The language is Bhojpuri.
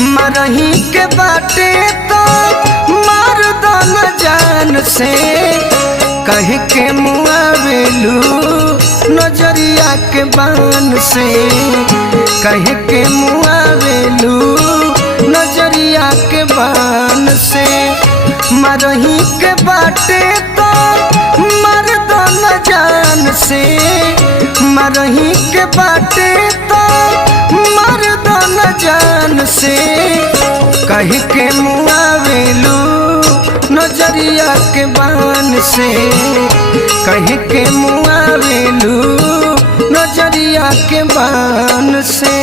मरही के बाटे तो मार दो न जान से कह के मुआवेलू नजरिया के बान से कह के मुआवेलू नजरिया के बान से मरही के बाटे तो मार दो न जान से मरही के बाटे तो मार दो न जान से कह के मुआवेलू नजरिया के बान से कह के मुआवेलू नजरिया के बान से।